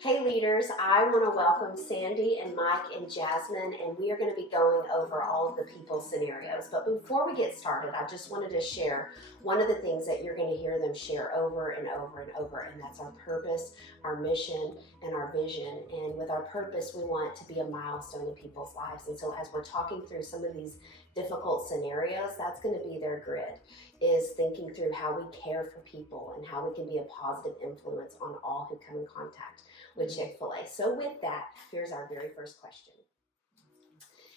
Hey leaders, I want to welcome Sandy and Mike and Jasmine, and we are going to be going over all of the people scenarios. But before we get started, I just wanted to share one of the things that you're going to hear them share over and over and over, and that's our purpose, our mission, and our vision. And with our purpose, we want to be a milestone in people's lives. And so as we're talking through some of these difficult scenarios, that's going to be their grid, is thinking through how we care for people and how we can be a positive influence on all who come in contact with Chick-fil-A. So with that, here's our very first question.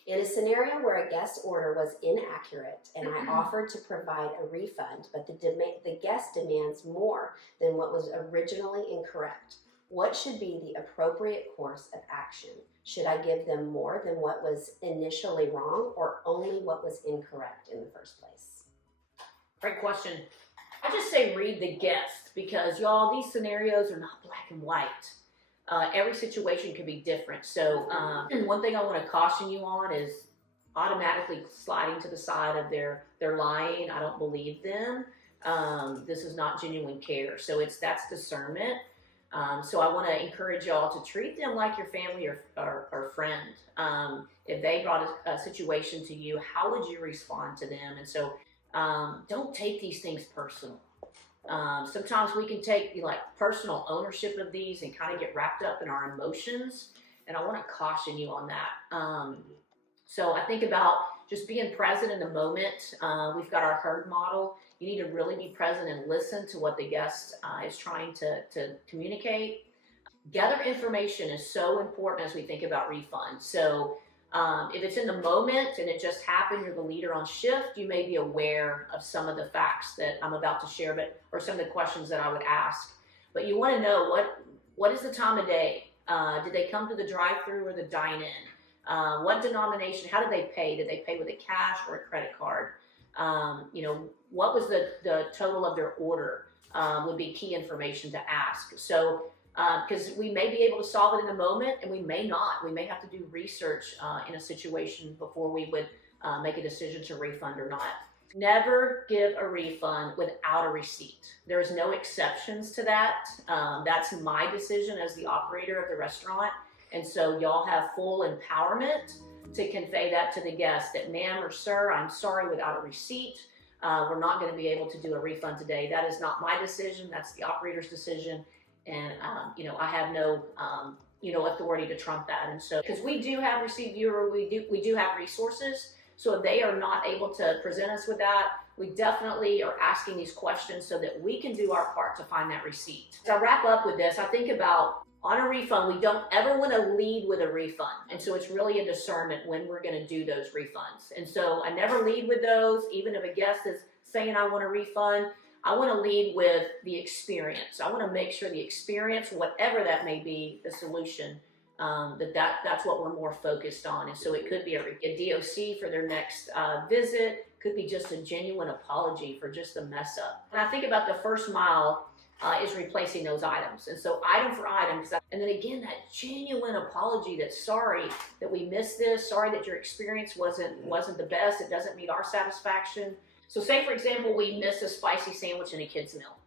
In a scenario where a guest order was inaccurate and I offered to provide a refund, but the guest demands more than what was originally incorrect, what should be the appropriate course of action? Should I give them more than what was initially wrong or only what was incorrect in the first place? Great question. I just say read the guest, because y'all, these scenarios are not black and white. Every situation could be different. So one thing I want to caution you on is automatically sliding to the side of they're lying. I don't believe them. This is not genuine care. So that's discernment. So I want to encourage y'all to treat them like your family or friend. If they brought a situation to you, how would you respond to them? And so don't take these things personal. Sometimes we can take personal ownership of these and kind of get wrapped up in our emotions, and I want to caution you on that. So I think about just being present in the moment. We've got our herd model. You need to really be present and listen to what the guest is trying to communicate. Gather information is so important as we think about refunds. So if it's in the moment and it just happened, you're the leader on shift, you may be aware of some of the facts that I'm about to share, or some of the questions that I would ask. But you want to know what is the time of day? Did they come to the drive-through or the dine-in? What denomination? How did they pay? Did they pay with a cash or a credit card? What was the total of their order? Would be key information to ask. So because we may be able to solve it in the moment, and we may not. We may have to do research in a situation before we would make a decision to refund or not. Never give a refund without a receipt. There's no exceptions to that. That's my decision as the operator of the restaurant. And so y'all have full empowerment to convey that to the guest that, ma'am or sir, I'm sorry, without a receipt, we're not going to be able to do a refund today. That is not my decision. That's the operator's decision. And, I have no, authority to trump that. And so, because we do have receipt viewer, we do have resources. So if they are not able to present us with that, we definitely are asking these questions so that we can do our part to find that receipt. To wrap up with this, I think about on a refund, we don't ever want to lead with a refund. And so it's really a discernment when we're going to do those refunds. And so I never lead with those, even if a guest is saying I want a refund. I want to lead with the experience. I want to make sure the experience, whatever that may be, the solution, that's what we're more focused on. And so it could be a DOC for their next visit, could be just a genuine apology for just a mess up. And I think about the first mile is replacing those items. And so item for item, and then again, that genuine apology that sorry that we missed this, sorry that your experience wasn't the best, it doesn't meet our satisfaction. So say, for example, we missed a spicy sandwich in a kid's meal.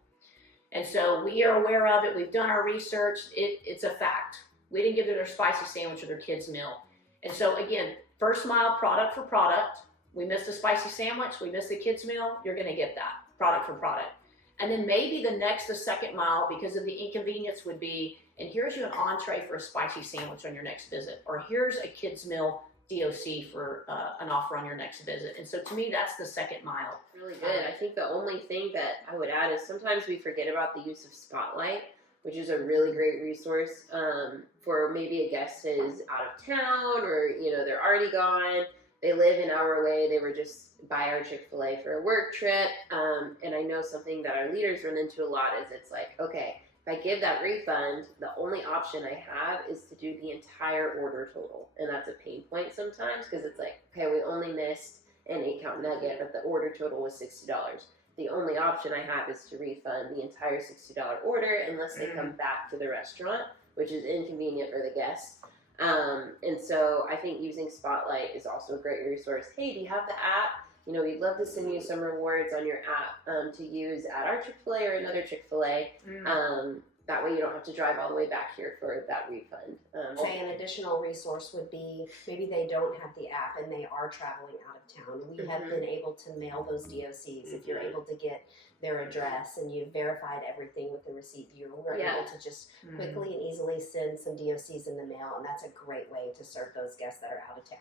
And so we are aware of it. We've done our research. It's a fact. We didn't give them their spicy sandwich or their kid's meal. And so again, first mile, product for product. We missed a spicy sandwich. We missed the kid's meal. You're going to get that product for product. And then maybe the second mile, because of the inconvenience, would be, and here's you an entree for a spicy sandwich on your next visit. Or here's a kid's meal DOC for an offer on your next visit. And so to me, that's the second mile. Really good. I think the only thing that I would add is sometimes we forget about the use of Spotlight, which is a really great resource for maybe a guest is out of town, or they're already gone. They live an hour away. They were just by our Chick-fil-A for a work trip. And I know something that our leaders run into a lot is it's like, okay, if I give that refund, the only option I have is to do the entire order total. And that's a pain point sometimes, because it's like, okay, we only missed an 8-count nugget, but the order total was $60. The only option I have is to refund the entire $60 order unless they come back to the restaurant, which is inconvenient for the guests. And so I think using Spotlight is also a great resource. Hey, do you have the app? We'd love to send you some rewards on your app to use at our Chick-fil-A or another Chick-fil-A. that way you don't have to drive all the way back here for that refund. Say an additional resource would be maybe they don't have the app and they are traveling out of town. We have been able to mail those DOCs if you're able to get their address and you've verified everything with the receipt viewer. We're able to just quickly and easily send some DOCs in the mail, and that's a great way to serve those guests that are out of town.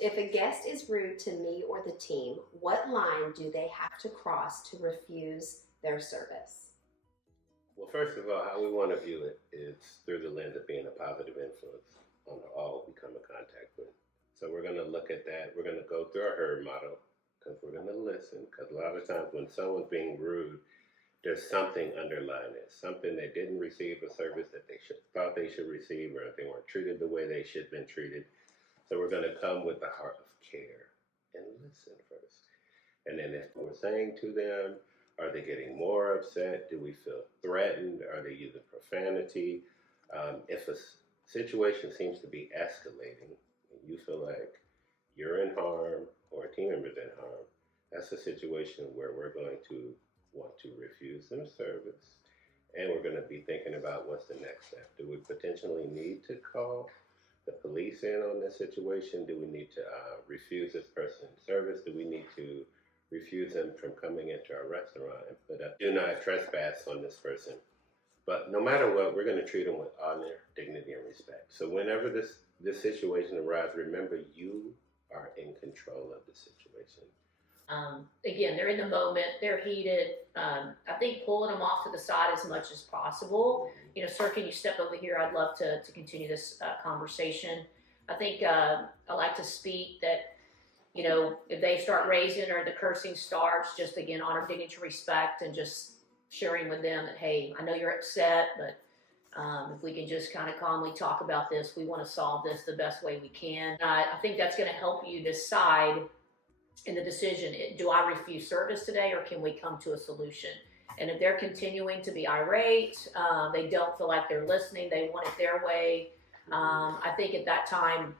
If a guest is rude to me or the team, what line do they have to cross to refuse their service? Well, first of all, how we want to view it is through the lens of being a positive influence on all we come in contact with. So we're going to look at that. We're going to go through our herd model because we're going to listen. Because a lot of times when someone's being rude, there's something underlying it. Something they didn't receive a service that they thought they should receive, or they weren't treated the way they should have been treated. So we're going to come with the heart of care and listen first. And then if we're saying to them, are they getting more upset? Do we feel threatened? Are they using profanity? If a situation seems to be escalating and you feel like you're in harm or a team member's in harm, that's a situation where we're going to want to refuse them service. And we're going to be thinking about what's the next step. Do we potentially need to call the police in on this situation? Do we need to refuse this person service? Do we need to refuse them from coming into our restaurant and put a do not trespass on this person? But no matter what, we're going to treat them with honor, dignity, and respect. So whenever this situation arises, remember you are in control of the situation. Again, they're in the moment, they're heated. I think pulling them off to the side as much as possible. You know, sir, can you step over here? I'd love to continue this conversation. I think I like to speak that, you know, if they start raising or the cursing starts, just again, honor, dignity, respect, and just sharing with them that, hey, I know you're upset, but if we can just kind of calmly talk about this, we want to solve this the best way we can. I think that's going to help you decide in the decision, do I refuse service today or can we come to a solution? And if they're continuing to be irate, they don't feel like they're listening, they want it their way, I think at that time,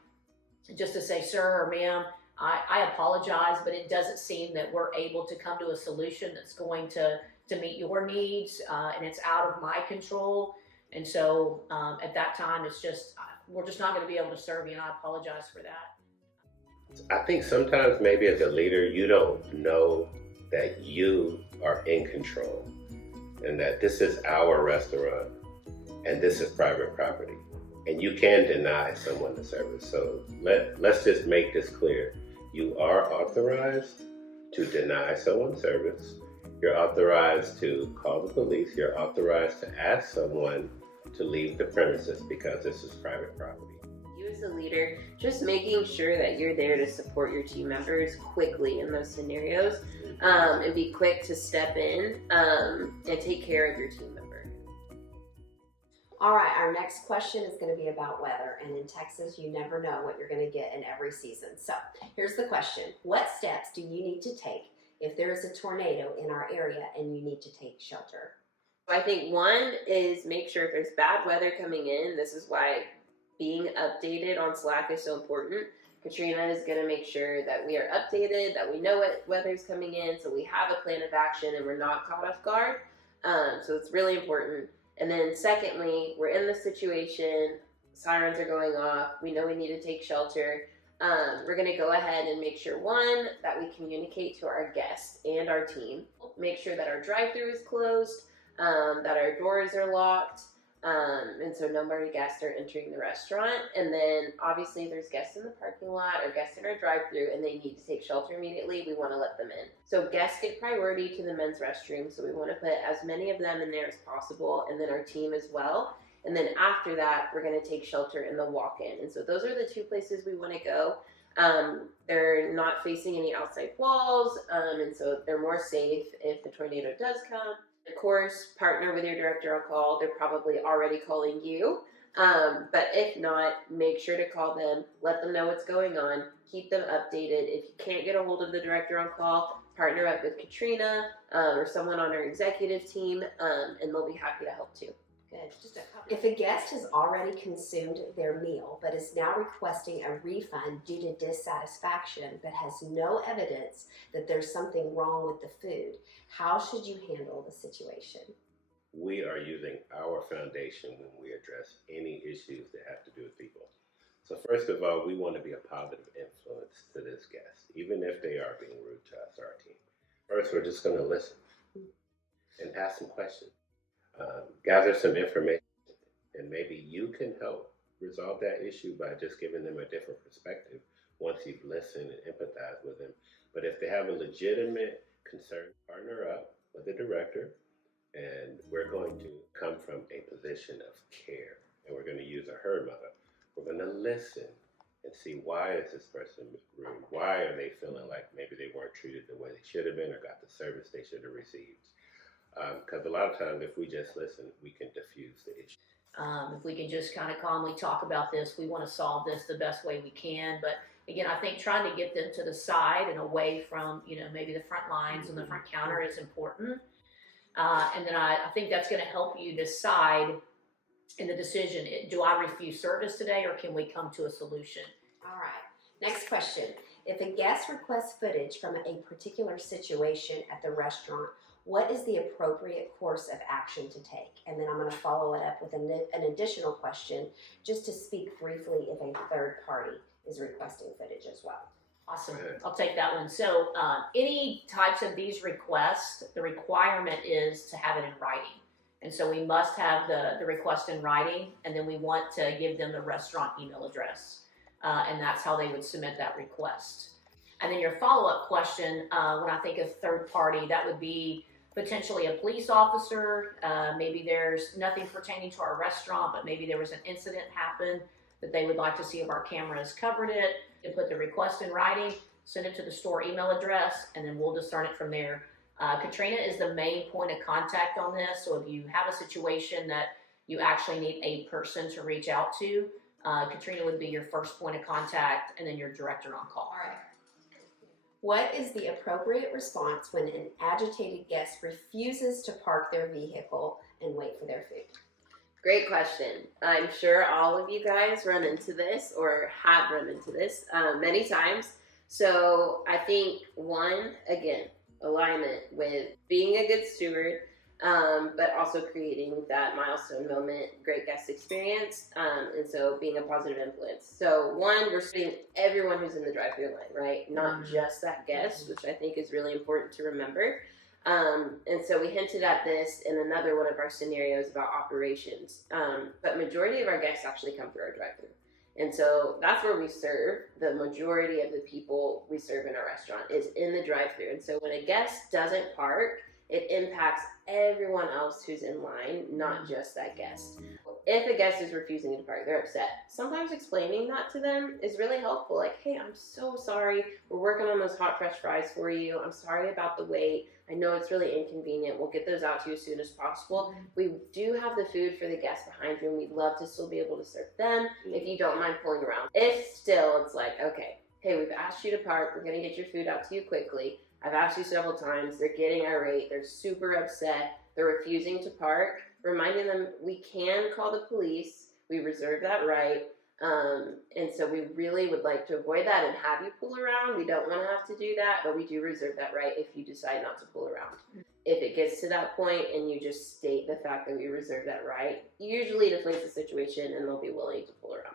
just to say, sir or ma'am, I apologize, but it doesn't seem that we're able to come to a solution that's going to meet your needs, and it's out of my control. And so at that time, it's just, we're just not going to be able to serve you, and I apologize for that. I think sometimes maybe as a leader, you don't know that you are in control and that this is our restaurant and this is private property. And you can deny someone the service. So let's just make this clear. You are authorized to deny someone service. You're authorized to call the police. You're authorized to ask someone to leave the premises because this is private property. You as a leader, just making sure that you're there to support your team members quickly in those scenarios, and be quick to step in and take care of your team member. All right, our next question is going to be about weather, and in Texas, you never know what you're going to get in every season. So here's the question. What steps do you need to take if there is a tornado in our area and you need to take shelter? I think one is make sure if there's bad weather coming in, this is why being updated on Slack is so important. Katrina is going to make sure that we are updated, that we know what weather's coming in, so we have a plan of action and we're not caught off guard. So it's really important. And then secondly, we're in this situation, sirens are going off, we know we need to take shelter. We're going to go ahead and make sure, one, that we communicate to our guests and our team, make sure that our drive-thru is closed, that our doors are locked, and so no more guests are entering the restaurant. And then obviously if there's guests in the parking lot or guests in our drive-thru and they need to take shelter immediately, we want to let them in. So guests get priority to the men's restroom, so we want to put as many of them in there as possible, and then our team as well. And then after that, we're going to take shelter in the walk-in. And so those are the two places we want to go. They're not facing any outside walls, and so they're more safe if the tornado does come. Of course, partner with your director on call. They're probably already calling you. But if not, make sure to call them, let them know what's going on, keep them updated. If you can't get a hold of the director on call, partner up with Katrina or someone on our executive team, and they'll be happy to help too. Good. Just a couple If a guest has already consumed their meal but is now requesting a refund due to dissatisfaction but has no evidence that there's something wrong with the food, how should you handle the situation? We are using our foundation when we address any issues that have to do with people. So first of all, we want to be a positive influence to this guest, even if they are being rude to us or our team. First, we're just going to listen and ask some questions, gather some information, and maybe you can help resolve that issue by just giving them a different perspective once you've listened and empathized with them. But if they have a legitimate concern, partner up with the director, and we're going to come from a position of care, and we're going to use a herd model. We're going to listen and see, why is this person rude? Why are they feeling like maybe they weren't treated the way they should have been or got the service they should have received? Because a lot of times, if we just listen, we can diffuse the issue. If we can just kind of calmly talk about this, we want to solve this the best way we can. But again, I think trying to get them to the side and away from, maybe the front lines and the front counter is important. And then I think that's going to help you decide in the decision, do I refuse service today or can we come to a solution? All right. Next question. If a guest requests footage from a particular situation at the restaurant, what is the appropriate course of action to take? And then I'm going to follow it up with an additional question just to speak briefly if a third party is requesting footage as well. Awesome. I'll take that one. So any types of these requests, the requirement is to have it in writing. And so we must have the request in writing, and then we want to give them the restaurant email address. And that's how they would submit that request. And then your follow-up question, when I think of third party, that would be potentially a police officer. Maybe there's nothing pertaining to our restaurant, but maybe there was an incident happen that they would like to see if our cameras covered it. And put the request in writing, send it to the store email address, and then we'll discern it from there. Katrina is the main point of contact on this, so if you have a situation that you actually need a person to reach out to, Katrina would be your first point of contact, and then your director on call. All right. What is the appropriate response when an agitated guest refuses to park their vehicle and wait for their food? Great question. I'm sure all of you guys run into this or have run into this many times. So I think one, again, alignment with being a good steward, but also creating that milestone moment, great guest experience, and so being a positive influence. So one, we're seeing everyone who's in the drive-thru line, right? Not just that guest, which I think is really important to remember. And so we hinted at this in another one of our scenarios about operations. But majority of our guests actually come through our drive-thru. And so that's where we serve. The majority of the people we serve in our restaurant is in the drive-thru. And so when a guest doesn't park, it impacts everyone else who's in line, not just that guest. If a guest is refusing to park, they're upset. Sometimes explaining that to them is really helpful. Like, hey, I'm so sorry. We're working on those hot, fresh fries for you. I'm sorry about the wait. I know it's really inconvenient. We'll get those out to you as soon as possible. We do have the food for the guests behind you, and we'd love to still be able to serve them if you don't mind pulling around. If still, it's like, okay, hey, we've asked you to park. We're going to get your food out to you quickly. I've asked you several times. They're getting irate. They're super upset. They're refusing to park. Reminding them we can call the police. We reserve that right. And so we really would like to avoid that and have you pull around. We don't want to have to do that, but we do reserve that right if you decide not to pull around. If it gets to that point and you just state the fact that we reserve that right, usually deflates the situation and they'll be willing to pull around.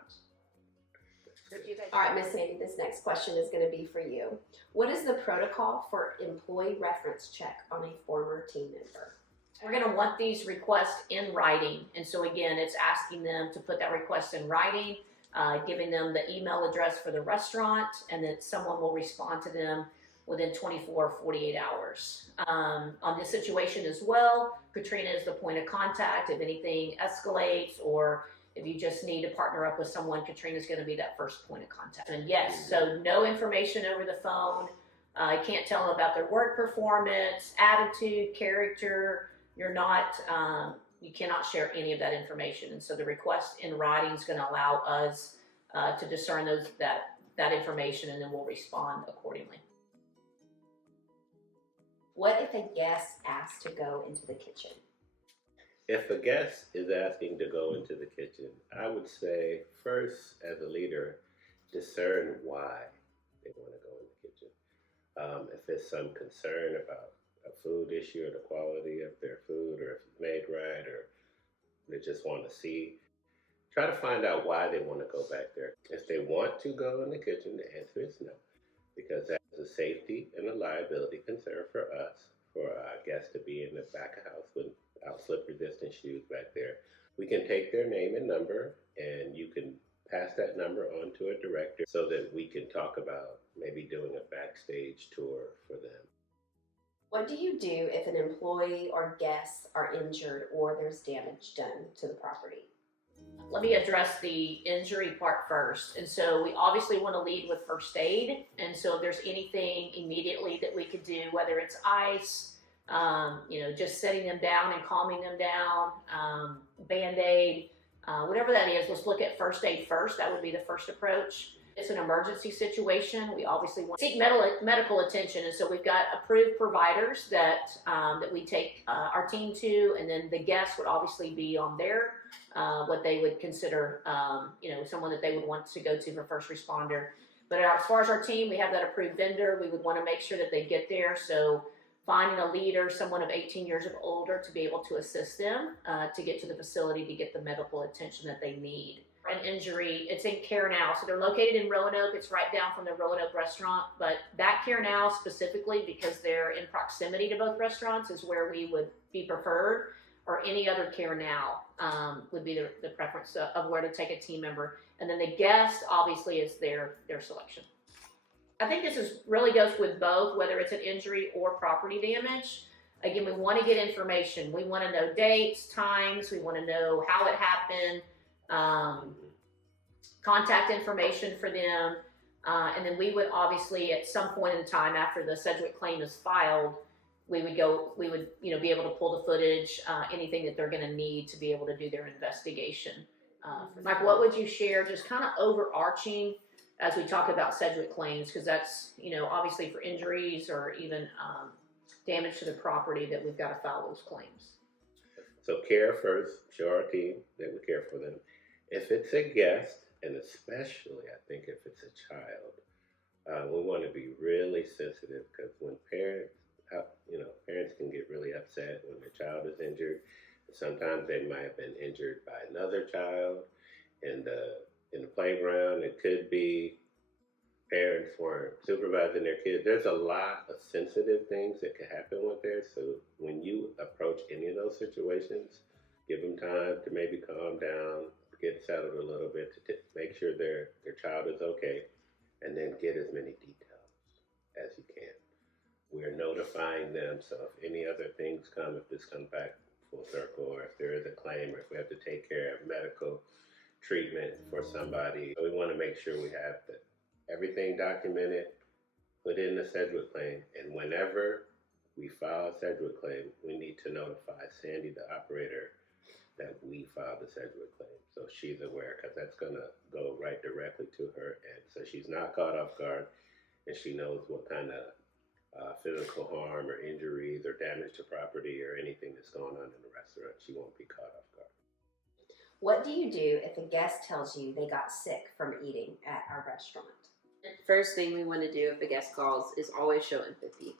All right, Miss Sandy, this next question is going to be for you. What is the protocol for employee reference check on a former team member? We're going to want these requests in writing. And so again, it's asking them to put that request in writing, giving them the email address for the restaurant, and then someone will respond to them within 24 or 48 hours. On this situation as well, Katrina is the point of contact. If anything escalates or if you just need to partner up with someone, Katrina's going to be that first point of contact. And yes, so no information over the phone. I can't tell them about their work performance, attitude, character. You're not, you cannot share any of that information. And so the request in writing is going to allow us to discern that information, and then we'll respond accordingly. What if a guest asks to go into the kitchen? If a guest is asking to go into the kitchen, I would say first, as a leader, discern why they want to go in the kitchen. If it's some concern about a food issue or the quality of their food, or if it's made right, or they just want to see, try to find out why they want to go back there. If they want to go in the kitchen, the answer is no, because that's a safety and a liability concern for us, for our guests to be in the back of house without slip-resistant shoes back there. We can take their name and number, and you can pass that number on to a director so that we can talk about maybe doing a backstage tour for them. What do you do if an employee or guests are injured or there's damage done to the property? Let me address the injury part first. And so we obviously want to lead with first aid. And so if there's anything immediately that we could do, whether it's ice, just setting them down and calming them down, Band-Aid, whatever that is, let's look at first aid first. That would be the first approach. It's an emergency situation. We obviously want to seek medical attention, and so we've got approved providers that we take our team to, and then the guests would obviously be on their what they would consider, someone that they would want to go to for first responder. But as far as our team, we have that approved vendor. We would want to make sure that they get there. So finding a leader, someone of 18 years of older, to be able to assist them to get to the facility to get the medical attention that they need. An injury, it's in Care Now. So they're located in Roanoke. It's right down from the Roanoke restaurant. But that Care Now specifically, because they're in proximity to both restaurants, is where we would be preferred, or any other Care Now would be the preference of where to take a team member. And then the guest, obviously, is their selection. I think really goes with both, whether it's an injury or property damage. Again, we want to get information. We want to know dates, times. We want to know how it happened. Contact information for them, and then we would obviously at some point in time after the Sedgwick claim is filed, we would be able to pull the footage, anything that they're going to need to be able to do their investigation. Mike, what would you share, just kind of overarching as we talk about Sedgwick claims, because that's obviously for injuries or even damage to the property that we've got to file those claims. So care first, show our team that we care for them. If it's a guest, and especially I think if it's a child, we want to be really sensitive, because when parents can get really upset when their child is injured. Sometimes they might have been injured by another child in the playground. It could be parents weren't supervising their kids. There's a lot of sensitive things that can happen with there. So when you approach any of those situations, give them time to maybe calm down, get settled a little bit, to make sure their child is okay, and then get as many details as you can. We're notifying them, so if any other things come, if this comes back full circle, or if there is a claim, or if we have to take care of medical treatment for somebody, we want to make sure we have everything documented, put in the Sedgwick claim, and whenever we file a Sedgwick claim, we need to notify Sandy, the operator, that we filed the Sedgwick claim, so she's aware, because that's going to go right directly to her, and so she's not caught off guard, and she knows what kind of physical harm or injuries or damage to property or anything that's going on in the restaurant. She won't be caught off guard. What do you do if a guest tells you they got sick from eating at our restaurant? First thing we want to do if a guest calls is always show empathy.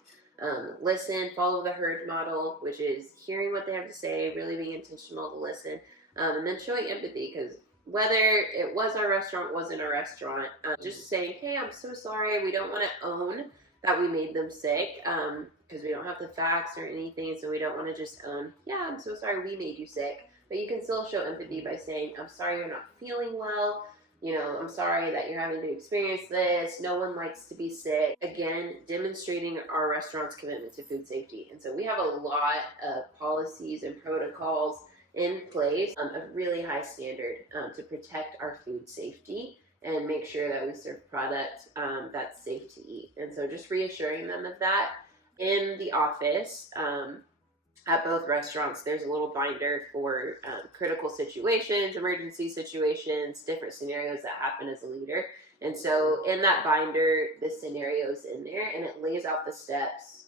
Listen, follow the herd model, which is hearing what they have to say, really being intentional to listen, and then showing empathy, because whether it was our restaurant, wasn't our restaurant, just saying, hey, I'm so sorry. We don't want to own that we made them sick, because we don't have the facts or anything, so we don't want to just own, yeah, I'm so sorry we made you sick. But you can still show empathy by saying, I'm sorry you're not feeling well. I'm sorry that you're having to experience this. No one likes to be sick. Again, demonstrating our restaurant's commitment to food safety. And so we have a lot of policies and protocols in place, a really high standard to protect our food safety and make sure that we serve product that's safe to eat. And so just reassuring them of that. In the office, at both restaurants, there's a little binder for critical situations, emergency situations, different scenarios that happen as a leader. And so in that binder, the scenario's in there, and it lays out the steps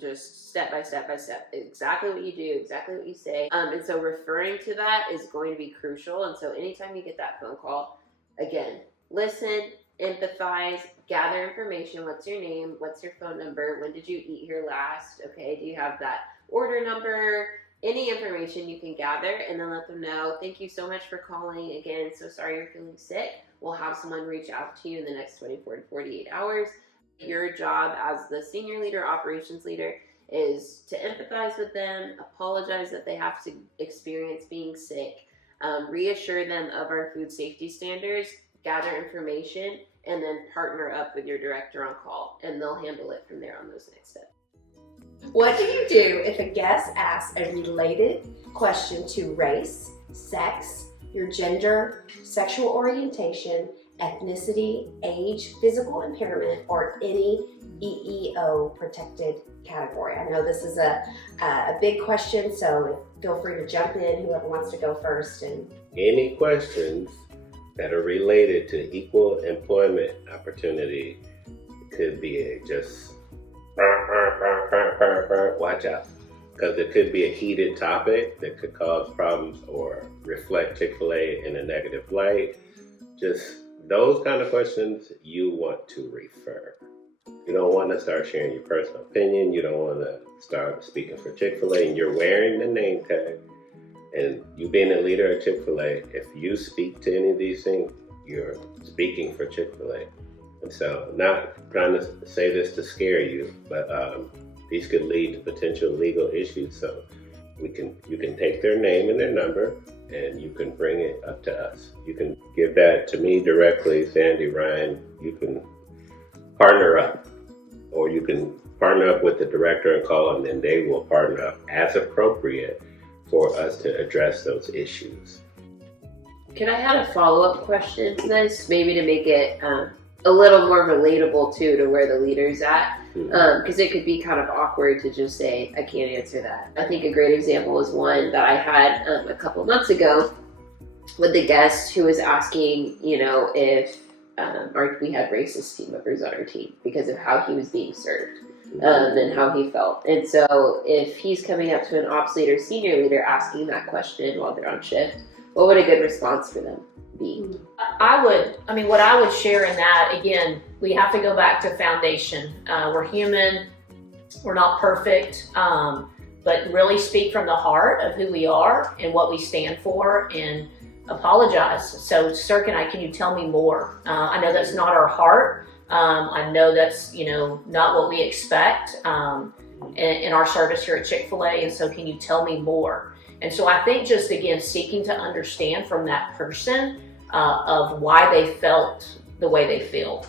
just step by step by step, exactly what you do, exactly what you say. And so referring to that is going to be crucial. And so anytime you get that phone call, again, listen, empathize, gather information. What's your name? What's your phone number? When did you eat here last? Okay, do you have that order number? Any information you can gather, and then let them know, thank you so much for calling. Again, so sorry you're feeling sick. We'll have someone reach out to you in the next 24 to 48 hours. Your job as the senior leader, operations leader, is to empathize with them, apologize that they have to experience being sick, reassure them of our food safety standards, gather information, and then partner up with your director on call, and they'll handle it from there on those next steps. What do you do if a guest asks a related question to race, sex, your gender, sexual orientation, ethnicity, age, physical impairment, or any EEO protected category? I know this is a big question, so feel free to jump in, whoever wants to go first. And Any questions that are related to equal employment opportunity could be just watch out, because it could be a heated topic that could cause problems or reflect Chick-fil-A in a negative light. Just those kind of questions you want to refer. You don't want to start sharing your personal opinion. You don't want to start speaking for Chick-fil-A and you're wearing the name tag. And you being a leader at Chick-fil-A, if you speak to any of these things, you're speaking for Chick-fil-A. And so, not trying to say this to scare you, but these could lead to potential legal issues. So you can take their name and their number, and you can bring it up to us. You can give that to me directly, Sandy, Ryan. You can partner up, or you can partner up with the director and call, and then they will partner up as appropriate for us to address those issues. Can I add a follow-up question to this, maybe to make it a little more relatable too to where the leader's at? Because it could be kind of awkward to just say, I can't answer that. I think a great example is one that I had a couple of months ago with the guest who was asking, if we had racist team members on our team because of how he was being served. And how he felt. And so if he's coming up to an ops leader, senior leader, asking that question while they're on shift, what would a good response for them be? What I would share in that, again, we have to go back to foundation. We're human, we're not perfect, but really speak from the heart of who we are and what we stand for and apologize. So, sir, can you tell me more? I know that's not our heart. I know that's, not what we expect in our service here at Chick-fil-A, and so can you tell me more? And so I think just, again, seeking to understand from that person of why they felt the way they feel.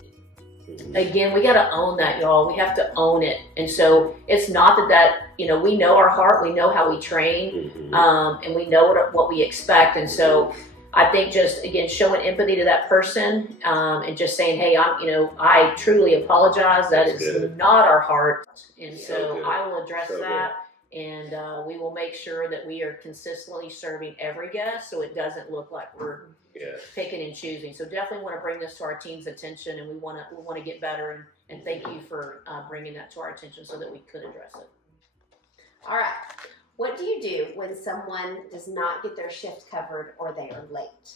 Again, we got to own that, y'all. We have to own it. And so it's not that we know our heart, we know how we train, and we know what we expect. And so I think just, again, showing empathy to that person and just saying, hey, I truly apologize. That is not our heart. And so I will address that. And we will make sure that we are consistently serving every guest so it doesn't look like we're picking and choosing. So definitely want to bring this to our team's attention, and we want to get better. And thank you for bringing that to our attention so that we could address it. all right, what do you do when someone does not get their shift covered or they are late?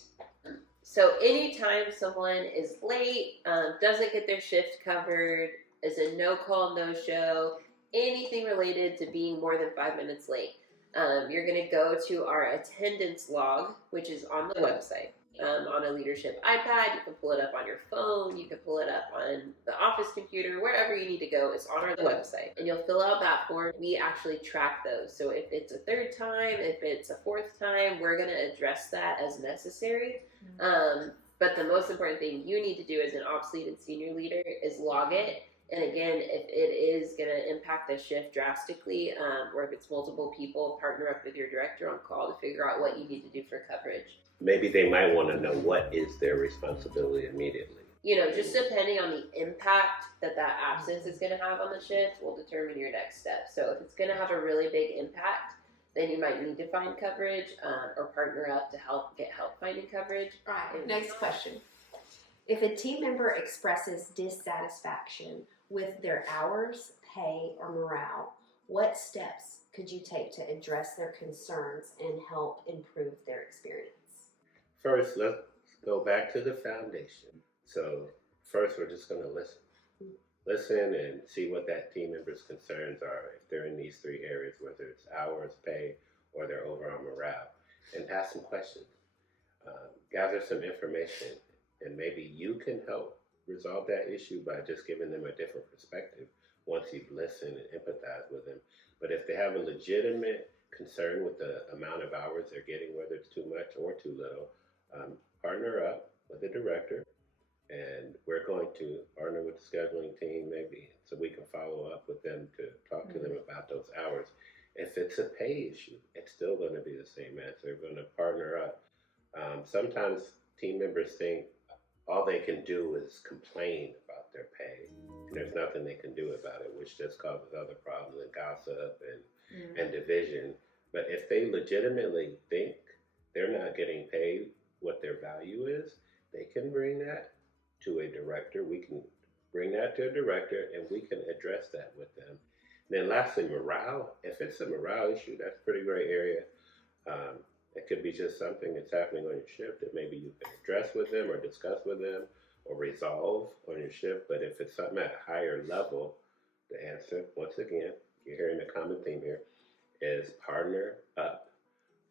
So anytime someone is late, doesn't get their shift covered, is a no-call, no-show, anything related to being more than 5 minutes late, you're going to go to our attendance log, which is on the website. On a leadership iPad, you can pull it up on your phone, you can pull it up on the office computer, wherever you need to go, it's on our website. And you'll fill out that form. We actually track those. So if it's a third time, if it's a fourth time, we're going to address that as necessary. But the most important thing you need to do as an ops lead and senior leader is log it. And again, if it is going to impact the shift drastically, or if it's multiple people, partner up with your director on call to figure out what you need to do for coverage. Maybe they might want to know what is their responsibility immediately. Just depending on the impact that absence is going to have on the shift will determine your next step. So if it's going to have a really big impact, then you might need to find coverage or partner up to get help finding coverage. All right, next question. If a team member expresses dissatisfaction with their hours, pay, or morale, what steps could you take to address their concerns and help improve their experience? First, let's go back to the foundation. So first, we're just going to listen. Listen and see what that team member's concerns are, if they're in these three areas, whether it's hours, pay, or their overall morale, and ask some questions. Gather some information, and maybe you can help resolve that issue by just giving them a different perspective once you've listened and empathized with them. But if they have a legitimate concern with the amount of hours they're getting, whether it's too much or too little, partner up with the director, and we're going to partner with the scheduling team maybe so we can follow up with them to talk to them about those hours. If it's a pay issue, it's still going to be the same answer. We're going to partner up. Sometimes team members think all they can do is complain about their pay, and there's nothing they can do about it, which just causes other problems and gossip and division. But if they legitimately think they're not getting paid what their value is, they can bring that to a director. We can bring that to a director, and we can address that with them. And then lastly, morale. If it's a morale issue, that's a pretty gray area. It could be just something that's happening on your shift that maybe you can address with them or discuss with them or resolve on your shift. But if it's something at a higher level, the answer, once again, you're hearing the common theme here, is partner up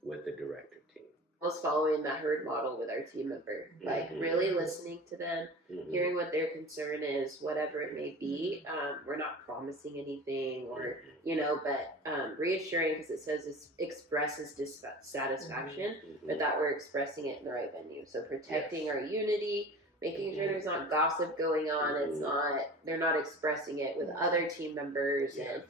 with the director team. Almost following that herd model with our team member, like really listening to them, hearing what their concern is, whatever it may be. We're not promising anything, or but reassuring, because it says it expresses dissatisfaction, but that we're expressing it in the right venue. So protecting our unity, making sure there's not gossip going on. It's not, they're not expressing it with other team members, and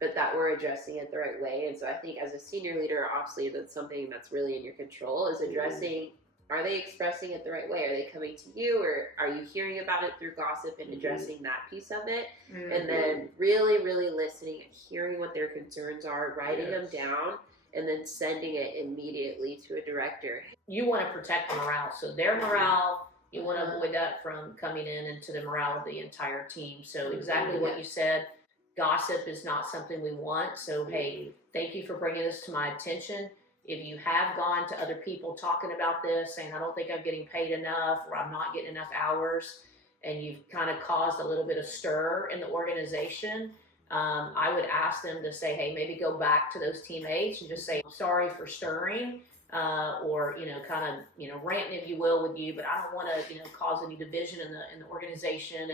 but that we're addressing it the right way. And so I think as a senior leader, obviously that's something that's really in your control, is addressing, are they expressing it the right way? Are they coming to you, or are you hearing about it through gossip and addressing that piece of it? And then really, really listening and hearing what their concerns are, writing them down, and then sending it immediately to a director. You want to protect morale, so their morale, you want to avoid that from coming in into the morale of the entire team. So exactly what you said, gossip is not something we want. So hey, thank you for bringing this to my attention. If you have gone to other people talking about this, saying, I don't think I'm getting paid enough, or I'm not getting enough hours, and you've kind of caused a little bit of stir in the organization, I would ask them to say, hey, maybe go back to those teammates and just say, I'm sorry for stirring, or, kind of, ranting, if you will, with you, but I don't want to, cause any division in the organization.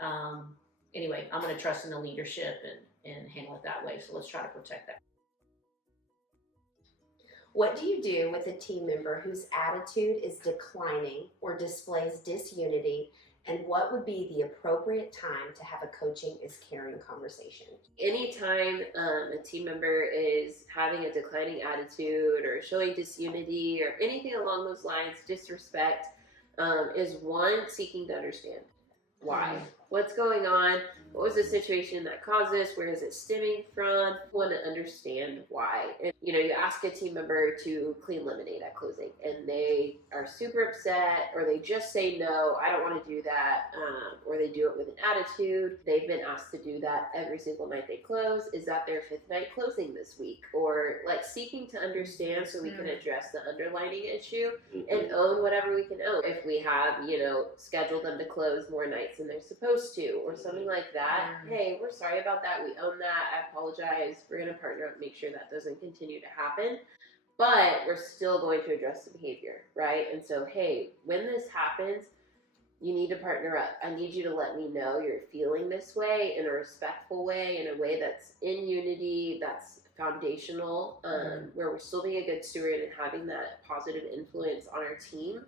And anyway, I'm going to trust in the leadership and handle it that way. So let's try to protect that. What do you do with a team member whose attitude is declining or displays disunity, and what would be the appropriate time to have a coaching is caring conversation? Anytime a team member is having a declining attitude or showing disunity or anything along those lines, disrespect, is one, seeking to understand why. What's going on? What was the situation that caused this? Where is it stemming from? Want to understand why. And, you ask a team member to clean lemonade at closing, and they are super upset, or they just say, no, I don't want to do that, or they do it with an attitude. They've been asked to do that every single night they close. Is that their 5th night closing this week? Or like seeking to understand so we can address the underlying issue and own whatever we can own. If we have, scheduled them to close more nights than they're supposed to, or something like that, hey, we're sorry about that. We own that. I apologize. We're going to partner up, make sure that doesn't continue to happen. But we're still going to address the behavior, right? And so, hey, when this happens, you need to partner up. I need you to let me know you're feeling this way in a respectful way, in a way that's in unity, that's foundational, where we're still being a good steward and having that positive influence on our team.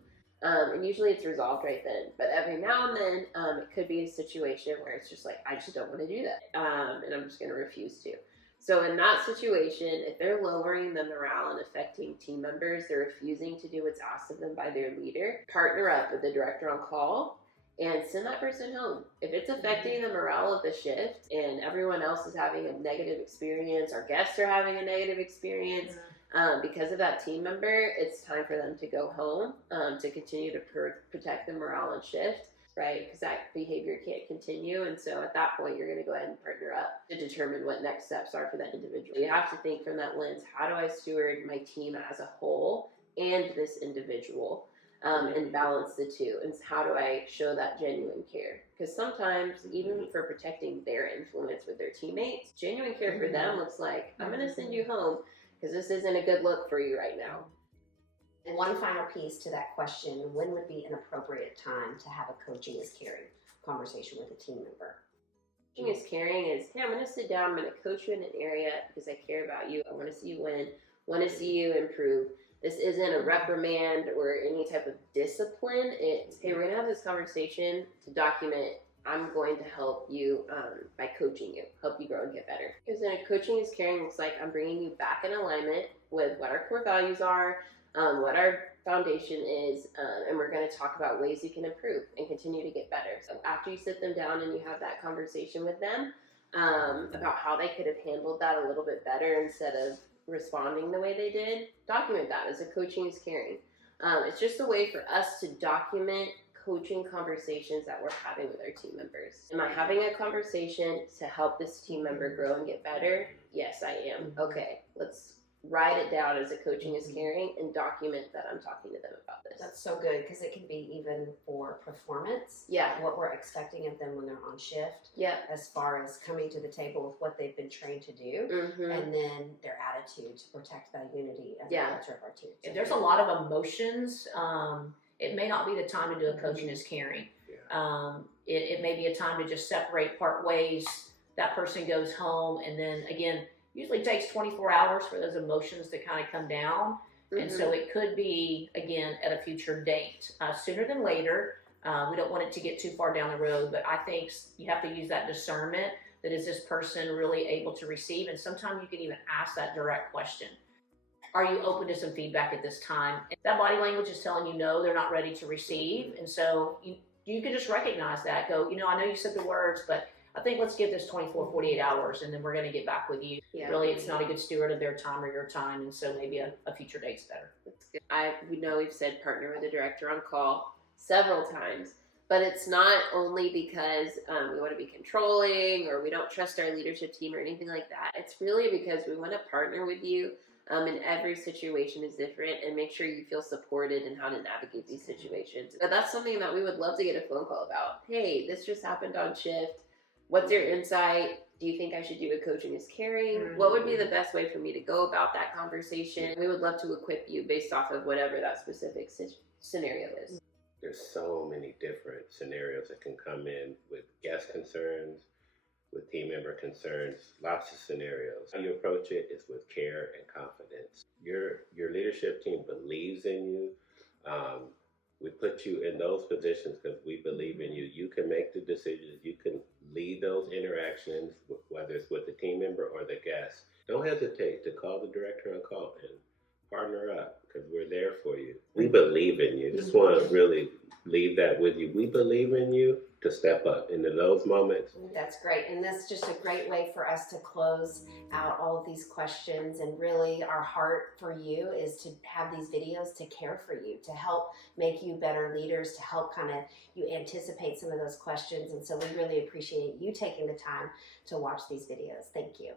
And usually it's resolved right then. But every now and then, it could be a situation where it's just like, I just don't want to do that. And I'm just going to refuse to. So in that situation, if they're lowering the morale and affecting team members, they're refusing to do what's asked of them by their leader, partner up with the director on call and send that person home. If it's affecting the morale of the shift and everyone else is having a negative experience, our guests are having a negative experience, because of that team member, it's time for them to go home to continue to protect the morale and shift. right? Because that behavior can't continue. And so at that point, you're going to go ahead and partner up to determine what next steps are for that individual. You have to think from that lens, how do I steward my team as a whole and this individual? And balance the two, and how do I show that genuine care? Because sometimes, even for protecting their influence with their teammates, genuine care for them looks like, I'm going to send you home because this isn't a good look for you right now. And one final piece to that question, when would be an appropriate time to have a coaching is caring conversation with a team member? Coaching is caring is, hey, I'm going to sit down, I'm going to coach you in an area because I care about you. I want to see you win, want to see you improve. This isn't a reprimand or any type of discipline. It's, hey, we're going to have this conversation to document, I'm going to help you by coaching you, help you grow and get better. Because then coaching is caring looks like I'm bringing you back in alignment with what our core values are, what our foundation is, and we're going to talk about ways you can improve and continue to get better. So after you sit them down and you have that conversation with them about how they could have handled that a little bit better instead of responding the way they did, document that as a coaching is caring. It's just a way for us to document coaching conversations that we're having with our team members. Am I having a conversation to help this team member grow and get better? Yes, I am. Okay, let's write it down as a coaching is caring and document that I'm talking to them about this. That's so good, because it can be even for performance. Yeah. What we're expecting of them when they're on shift. Yeah. As far as coming to the table with what they've been trained to do, and then their attitude to protect that unity and the culture of our team. If there's a lot of emotions, it may not be the time to do a coaching is caring. It may be a time to just separate, part ways. That person goes home, and then again, usually takes 24 hours for those emotions to kind of come down. And so it could be, again, at a future date, sooner than later. We don't want it to get too far down the road, but I think you have to use that discernment. That is this person really able to receive? And sometimes you can even ask that direct question. Are you open to some feedback at this time? If that body language is telling you no, they're not ready to receive. And so you can just recognize that. Go, I know you said the words, but I think let's give this 24, 48 hours, and then we're going to get back with you. Yeah. Really, it's not a good steward of their time or your time, and so maybe a future date's better. That's good. We know we've said partner with a director on call several times, but it's not only because we want to be controlling or we don't trust our leadership team or anything like that. It's really because we want to partner with you, and every situation is different, and make sure you feel supported in how to navigate these situations. But that's something that we would love to get a phone call about. Hey, this just happened on shift. What's your insight? Do you think I should do a coaching is caring? What would be the best way for me to go about that conversation? We would love to equip you based off of whatever that specific scenario is. There's so many different scenarios that can come in with guest concerns, with team member concerns, lots of scenarios. How you approach it is with care and confidence. Your leadership team believes in you. We put you in those positions because we believe in you. You can make the decisions. You can lead those interactions, whether it's with the team member or the guest. Don't hesitate to call the director on call and partner up because we're there for you. We believe in you. Just want to really leave that with you. We believe in you to step up into those moments. That's great. And that's just a great way for us to close out all of these questions. And really our heart for you is to have these videos to care for you, to help make you better leaders, to help kind of you anticipate some of those questions. And so we really appreciate you taking the time to watch these videos. Thank you.